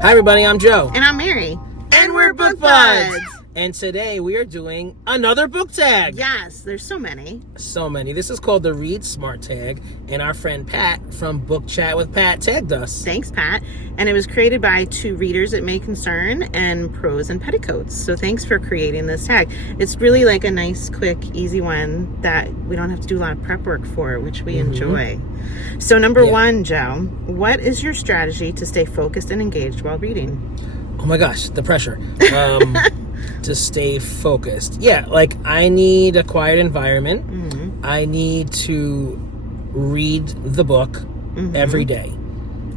Hi everybody, I'm Joe. And I'm Mary. And we're Book Buds. And today we are doing another book tag. Yes, there's so many. So many. This is called the Read Smart tag. And our friend Pat from Book Chat with Pat tagged us. Thanks, Pat. And it was created by two readers it may concern and Prose and Petticoats. So thanks for creating this tag. It's really like a nice, quick, easy one that we don't have to do a lot of prep work for, which we enjoy. So number one, Joe, what is your strategy to stay focused and engaged while reading? Oh my gosh, the pressure. To stay focused. Yeah, like I need a quiet environment. I need to read the book every day.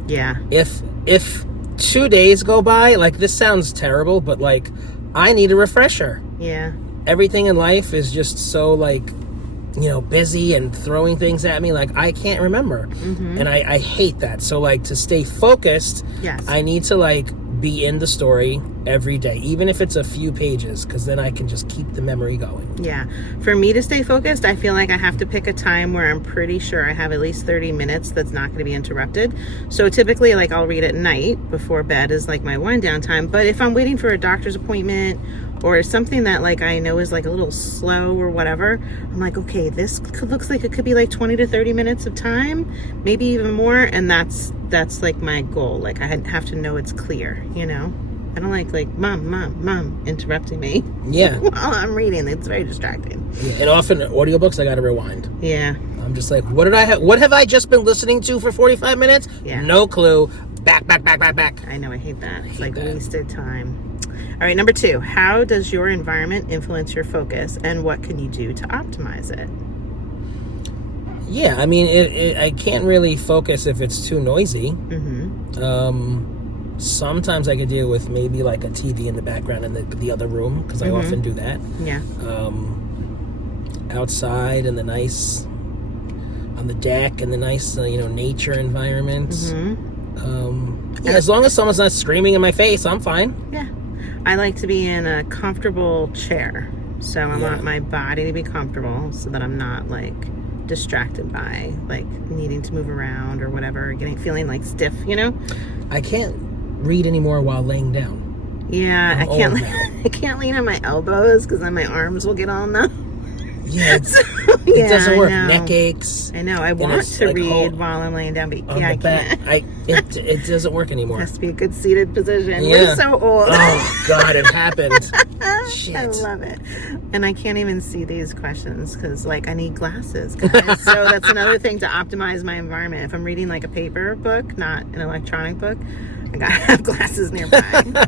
Yeah. If 2 days go by, like this sounds terrible, but like I need a refresher. Yeah. Everything in life is just so like, busy and throwing things at me. Like I can't remember. And I hate that. So like to stay focused, Yes. I need to like be in the story every day, even if it's a few pages, because then I can just keep the memory going. Yeah. For me to stay focused, I feel like I have to pick a time where I'm pretty sure I have at least 30 minutes that's not going to be interrupted. So typically, like, I'll read at night before bed is like my wind down time. But if I'm waiting for a doctor's appointment or something that like I know is like a little slow or whatever, I'm like, okay, this looks like it could be like 20 to 30 minutes of time, maybe even more. And that's like my goal. Like I have to know it's clear, I don't like mom interrupting me. Yeah. While I'm reading. It's very distracting. Yeah. And often audiobooks, I got to rewind. Yeah. I'm just like, what have I just been listening to for 45 minutes? Yeah. No clue. Back. I know, I hate that. It's like wasted time. All right, number 2. How does your environment influence your focus, and what can you do to optimize it? Yeah, I mean, I can't really focus if it's too noisy. Sometimes I could deal with maybe like a TV in the background in the other room, because I often do that. Yeah. Outside and on the deck and the nice, nature environment. As long as someone's not screaming in my face, I'm fine. Yeah. I like to be in a comfortable chair. So I want my body to be comfortable so that I'm not like distracted by like needing to move around or whatever, feeling like stiff, I can't read anymore while laying down. Yeah, I'm old now. I can't lean on my elbows because then my arms will get all numb. Yeah, it doesn't work. Neck aches. I know. I want to like read while I'm laying down, but I can't. It doesn't work anymore. It has to be a good seated position. Yeah. We're so old. Oh God, it happened. Shit. I love it. And I can't even see these questions because like I need glasses, guys. So that's another thing to optimize my environment. If I'm reading like a paper book, not an electronic book, I gotta have glasses nearby.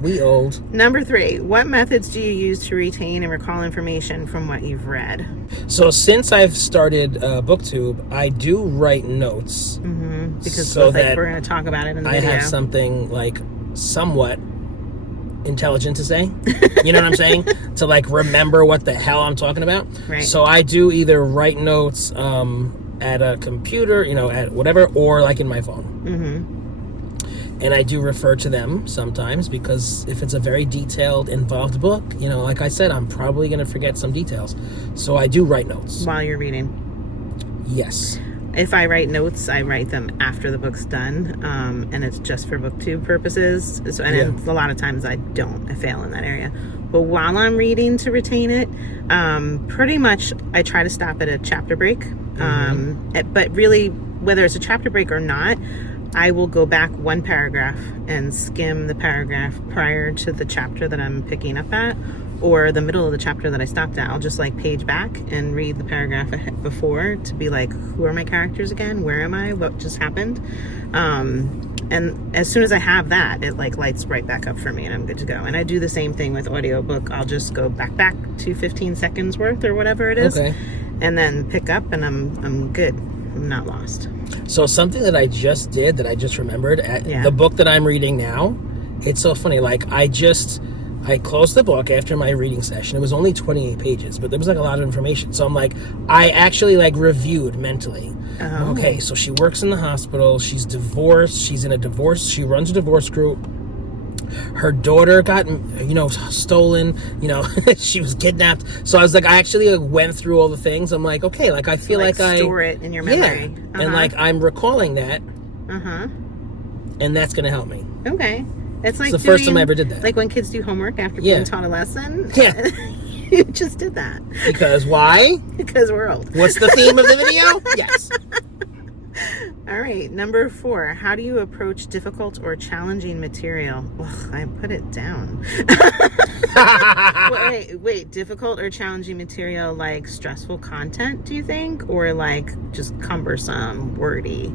We old. Number 3, what methods do you use to retain and recall information from what you've read? So since I've started BookTube, I do write notes. Because so like we're going to talk about it in the video. I have something like somewhat intelligent to say. You know what I'm saying? To like remember what the hell I'm talking about. Right. So I do either write notes at a computer, at whatever, or like in my phone. And I do refer to them sometimes because if it's a very detailed, involved book, like I said, I'm probably going to forget some details. So I do write notes. While you're reading? Yes. If I write notes, I write them after the book's done, and it's just for BookTube purposes. So, and a lot of times I don't. I fail in that area. But while I'm reading to retain it, pretty much I try to stop at a chapter break. But really, whether it's a chapter break or not, I will go back one paragraph and skim the paragraph prior to the chapter that I'm picking up at, or the middle of the chapter that I stopped at. I'll just like page back and read the paragraph before to be like, who are my characters again? Where am I? What just happened? And as soon as I have that, it like lights right back up for me and I'm good to go. And I do the same thing with audiobook. I'll just go back to 15 seconds worth or whatever it is. Okay. And then pick up and I'm good. I'm not lost. So something that I just did that I just remembered, the book that I'm reading now, it's so funny. Like I closed the book after my reading session. It was only 28 pages, but there was like a lot of information. So I'm like, I actually like reviewed mentally. Oh. Okay, so she works in the hospital. She's divorced. She's in a divorce. She runs a divorce group. Her daughter got, stolen, she was kidnapped. So I was like, I actually went through all the things. I'm like, okay, like I feel like I store it in your memory. And like I'm recalling that. and that's going to help me. Okay. It's like the first time I ever did that. Like when kids do homework after being taught a lesson. Yeah. You just did that. Because why? Because we're old. What's the theme of the video? Yes. All right, number 4. How do you approach difficult or challenging material? Ugh, I put it down. Wait, difficult or challenging material like stressful content, do you think? Or like just cumbersome, wordy?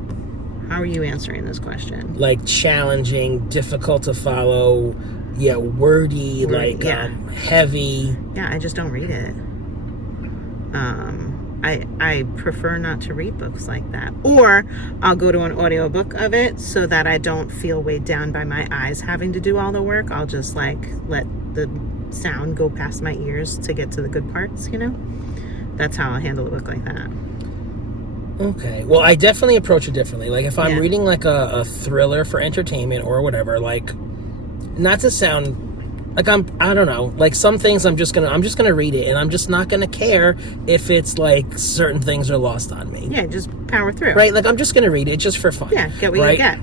How are you answering this question? Like challenging, difficult to follow, wordy, heavy. Yeah, I just don't read it. I prefer not to read books like that. Or I'll go to an audiobook of it so that I don't feel weighed down by my eyes having to do all the work. I'll just let the sound go past my ears to get to the good parts, That's how I'll handle a book like that. Okay. Well, I definitely approach it differently. Like if I'm reading like a thriller for entertainment or whatever, like not to sound like I don't know, like some things I'm just gonna read it and I'm just not gonna care if it's like certain things are lost on me. Yeah, just power through. Right? Like I'm just gonna read it just for fun. Yeah, get what you get.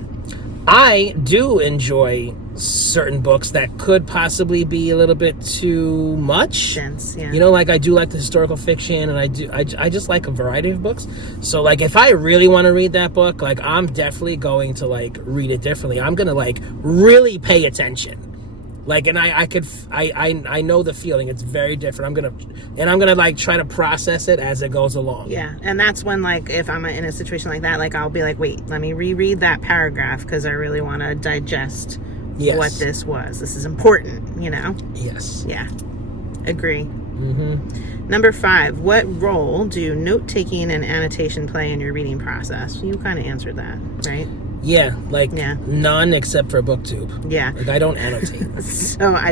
I do enjoy certain books that could possibly be a little bit too much. Dense, yeah. Like I do like the historical fiction, and I just like a variety of books. So like if I really want to read that book, like I'm definitely going to like read it differently. I'm gonna like really pay attention. Like, and I know the feeling. It's very different. I'm gonna like try to process it as it goes along. Yeah, and that's when like if I'm in a situation like that, like I'll be like, wait, let me reread that paragraph because I really want to digest what this was. This is important, Yes. Yeah, agree. Mm-hmm. Number 5, what role do note-taking and annotation play in your reading process? You kind of answered that, right? Yeah, none except for BookTube. Yeah. Like I don't annotate. So I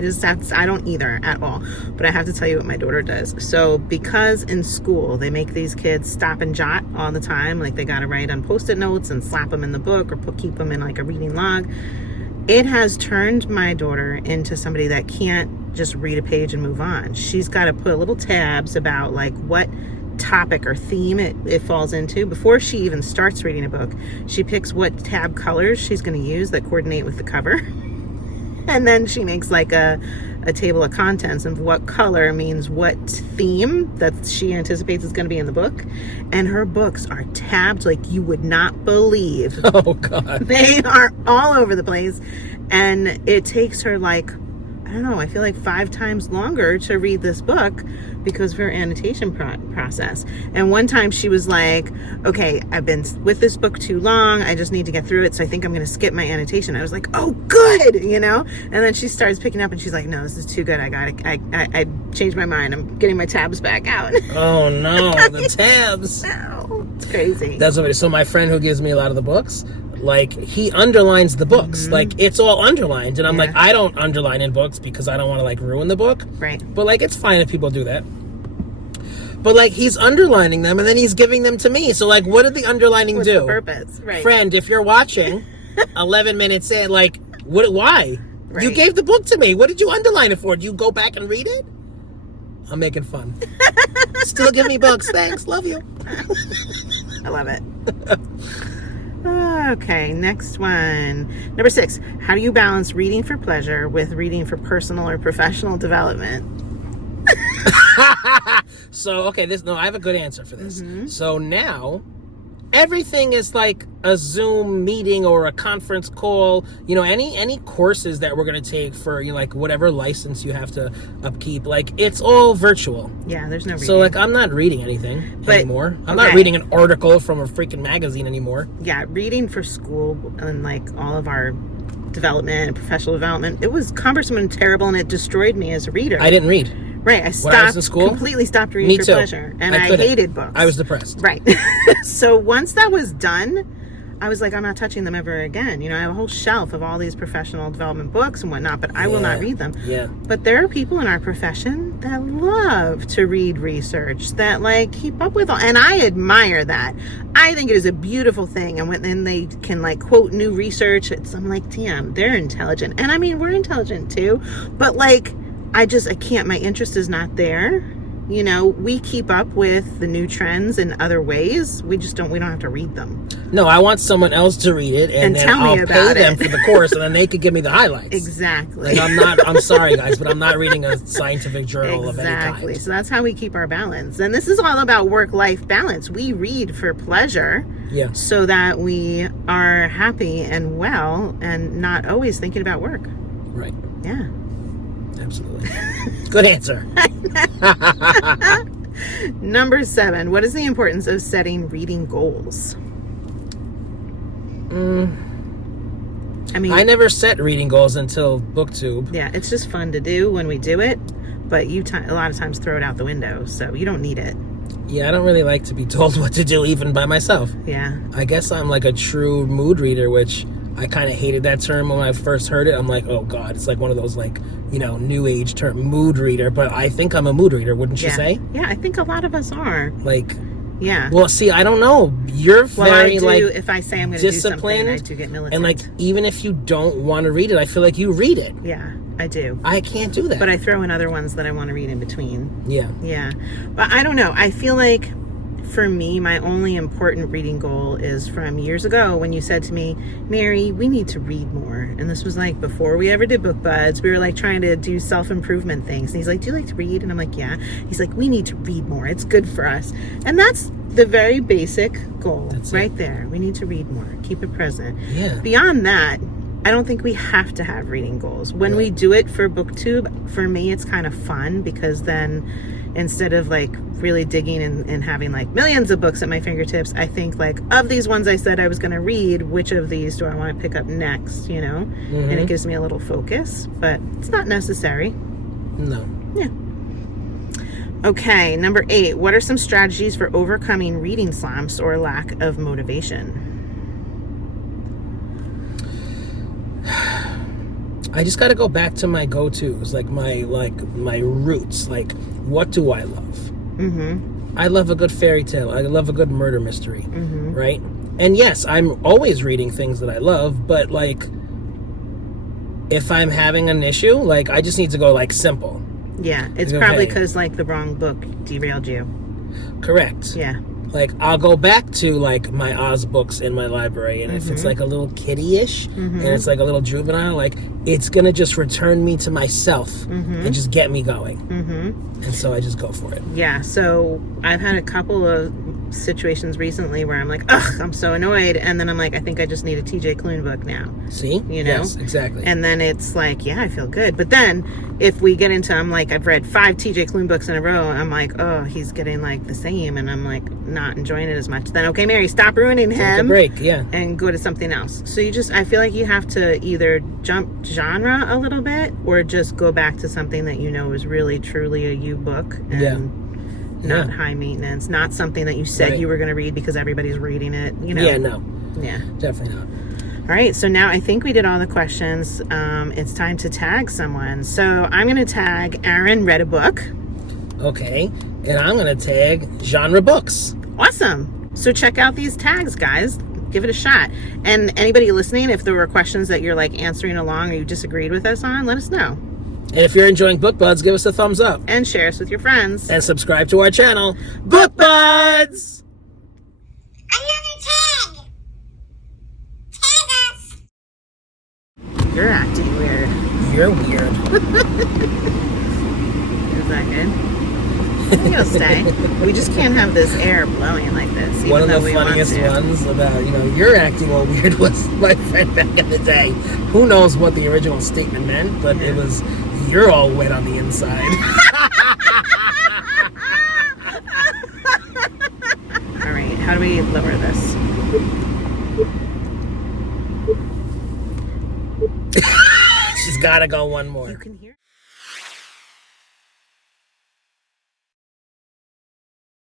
don't either at all. But I have to tell you what my daughter does. So because in school they make these kids stop and jot all the time, like they got to write on Post-it notes and slap them in the book or keep them in like a reading log. It has turned my daughter into somebody that can't just read a page and move on. She's got to put little tabs about like what topic or theme it falls into. Before she even starts reading a book, she picks what tab colors she's going to use that coordinate with the cover. And then she makes like a table of contents of what color means what theme that she anticipates is going to be in the book. And her books are tabbed like you would not believe. Oh, God. They are all over the place. And it takes her like, I don't know, I feel like 5 times longer to read this book because of her annotation process. And one time she was like, okay, I've been with this book too long. I just need to get through it. So I think I'm going to skip my annotation. I was like, oh, good, And then she starts picking up and she's like, no, this is too good. I changed my mind. I'm getting my tabs back out. Oh, no, the tabs. No, it's crazy. That's what it is. So my friend who gives me a lot of the books, like he underlines the books. Mm-hmm. Like it's all underlined. And I'm like, I don't underline in books because I don't want to like ruin the book. Right. But like it's fine if people do that. But like he's underlining them and then he's giving them to me. So like what did the underlining What's do? the purpose? Right. Friend, if you're watching 11 minutes in, like why? Right. You gave the book to me. What did you underline it for? Do you go back and read it? I'm making fun. Still give me books. Thanks. Love you. I love it. Okay, next one. Number 6, how do you balance reading for pleasure with reading for personal or professional development? So, I have a good answer for this. Mm-hmm. So now, everything is like a Zoom meeting or a conference call. Any courses that we're going to take for, like whatever license you have to upkeep, like it's all virtual. Yeah, there's no reading. So like I'm not reading anything anymore. I'm not reading an article from a freaking magazine anymore. Yeah, reading for school and like all of our development and professional development, it was cumbersome and terrible and it destroyed me as a reader. I didn't read. Right, I completely stopped reading for pleasure. And I hated books. I was depressed. Right. So once that was done, I was like, I'm not touching them ever again. I have a whole shelf of all these professional development books and whatnot, but I will not read them. Yeah. But there are people in our profession that love to read research, that like keep up with all, and I admire that. I think it is a beautiful thing. And when they can like quote new research, I'm like, damn, they're intelligent. And I mean, we're intelligent too, but like, I can't, my interest is not there. You know, we keep up with the new trends in other ways. We don't have to read them. No, I want someone else to read it, and then I'll pay them for the course, and then they could give me the highlights. Exactly. Like, I'm sorry, guys, but I'm not reading a scientific journal of any kind. Exactly. So that's how we keep our balance. And this is all about work-life balance. We read for pleasure. Yeah. So that we are happy and well and not always thinking about work. Right. Yeah. Absolutely. Good answer. Number 7. What is the importance of setting reading goals? I mean, I never set reading goals until BookTube. Yeah, it's just fun to do when we do it, but a lot of times throw it out the window, so you don't need it. Yeah, I don't really like to be told what to do even by myself. Yeah. I guess I'm like a true mood reader, which I kind of hated that term when I first heard it. I'm like, oh God, it's like one of those like, new age term, mood reader. But I think I'm a mood reader, wouldn't you say? Yeah, I think a lot of us are. Like, yeah. Well, see, I don't know. You're very if I say I'm going to do something, I do get militant. And like, even if you don't want to read it, I feel like you read it. Yeah, I do. I can't do that. But I throw in other ones that I want to read in between. Yeah. Yeah. But I don't know. I feel like for me, my only important reading goal is from years ago when you said to me, Mary, we need to read more. And this was like before we ever did Book Buds. We were like trying to do self-improvement things. And he's like, do you like to read? And I'm like, yeah. He's like, we need to read more. It's good for us. And that's the very basic goal there. We need to read more. Keep it present. Yeah. Beyond that, I don't think we have to have reading goals. When we do it for BookTube, for me, it's kind of fun because then instead of like really digging and having like millions of books at my fingertips, I think like, of these ones I said I was going to read, which of these do I want to pick up next, And it gives me a little focus, but it's not necessary. No. Yeah. Okay, number 8. What are some strategies for overcoming reading slumps or lack of motivation? I just got to go back to my go-tos, like my roots. Like, what do I love? Mm-hmm. I love a good fairy tale. I love a good murder mystery, right? And yes, I'm always reading things that I love, but like, if I'm having an issue, like, I just need to go like simple. Yeah, it's probably because like the wrong book derailed you. Correct. Yeah. Like, I'll go back to like my Oz books in my library, and if it's like a little kiddie-ish and it's like a little juvenile, like, it's gonna just return me to myself and just get me going. And so I just go for it. Yeah, so I've had a couple of situations recently where I'm like, ugh, I'm so annoyed, and then I'm like, I think I just need a TJ Klune book now. See? Yes, exactly. And then it's like, yeah, I feel good. But then if we get into, I'm like, I've read 5 TJ Klune books in a row, I'm like, oh, he's getting like the same, and I'm like not enjoying it as much. Then, okay, Mary, stop ruining him. Take a break, yeah. And go to something else. So I feel like you have to either jump genre a little bit or just go back to something that is really truly a you book and not high maintenance, not something that you said you were going to read because everybody's reading it, Yeah, no. Yeah. Definitely not. All right, so now I think we did all the questions. It's time to tag someone. So I'm going to tag Aaron read a book. Okay, and I'm going to tag genre books. Awesome. So check out these tags, guys. Give it a shot. And anybody listening, if there were questions that you're like answering along or you disagreed with us on, let us know. And if you're enjoying Book Buds, give us a thumbs up. And share us with your friends. And subscribe to our channel, Book Buds! Another tag! Tag us! You're acting weird. You're weird. Is that good? I think it'll stay. We just can't have this air blowing like this. One of the funniest ones about, you're acting all weird was my friend back in the day. Who knows what the original statement meant, but it was, you're all wet on the inside. All right, how do we lower this? She's got to go one more. You can hear